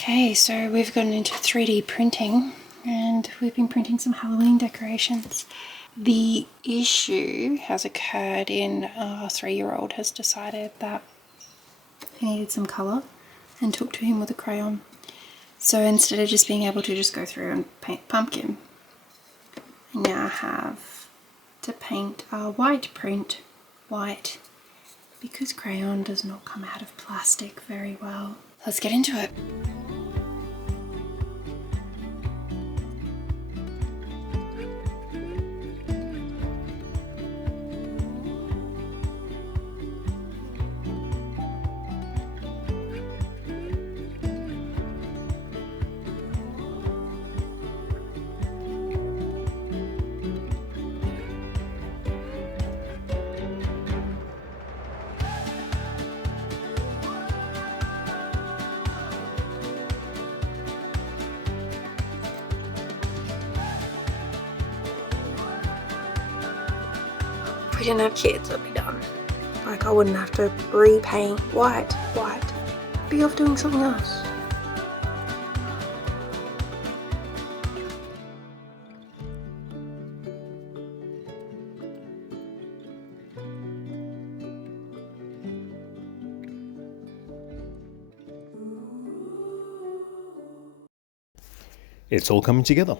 Okay, so we've gotten into 3D printing and we've been printing some Halloween decorations. The issue has occurred in our 3-year-old has decided that he needed some colour and took to him with a crayon. So instead of just being able to just go through and paint pumpkin, I now have to paint a white print white because crayon does not come out of plastic very well. Let's get into it. If we didn't have kids, it'd be done. Like, I wouldn't have to repaint white. Be off doing something else. It's all coming together.